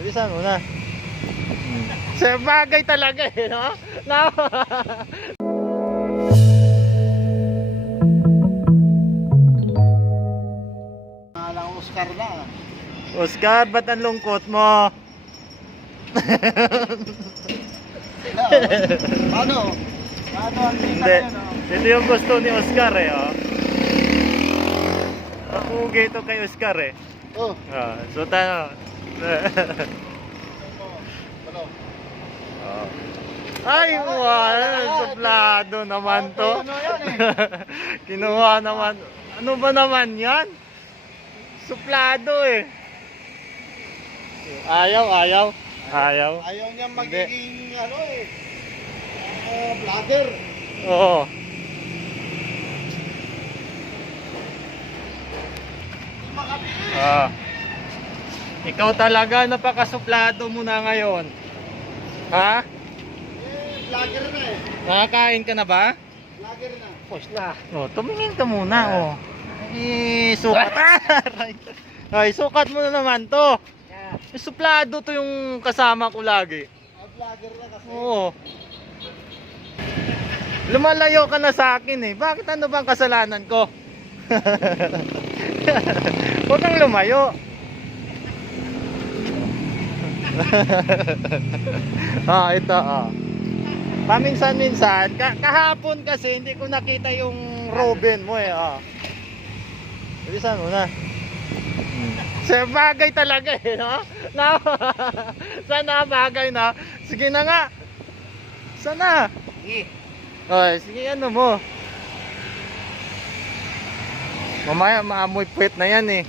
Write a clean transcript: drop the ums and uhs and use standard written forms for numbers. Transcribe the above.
Bilisan mo na. Sa bagay talaga eh, no? No? Alang Oscar na. Oscar, ba't ang lungkot mo? Ano? Ano ang kita Hindi. yun, oh? Ito yung gusto ni Oscar eh, oh. Papugi ito kay Oscar eh. Oh. Ah, so tayo. Ano? Oh. Ay, wala. Suplado naman to. Ano yan eh? Kinuha naman. Ano ba naman yan? Suplado eh. Ayaw. Ayaw. Ayaw niya magiging ano eh. Vlogger. Oo. Ah. Ikaw talaga, napakasuplado mo na ngayon. Ha? Vlogger na eh. Nakakain ka na ba? Vlogger na. Post na. Oh, tumingin ka muna, oh. Sukat. Ay, sukat mo na naman to. Suplado to yung kasama ko lagi. Vlogger na kasi. Oo. Lumalayo ka na sa akin eh. Bakit ano bang kasalanan ko? Huwag kang lumayo. Ito paminsan-minsan, kahapon kasi hindi ko nakita yung Robin mo eh. Bilisan mo na. Sa bagay talaga eh, no? No? Sana bagay na. Sige na nga. Sana. Sige. Sige ano mo. Mamaya maamoy puwet na yan eh.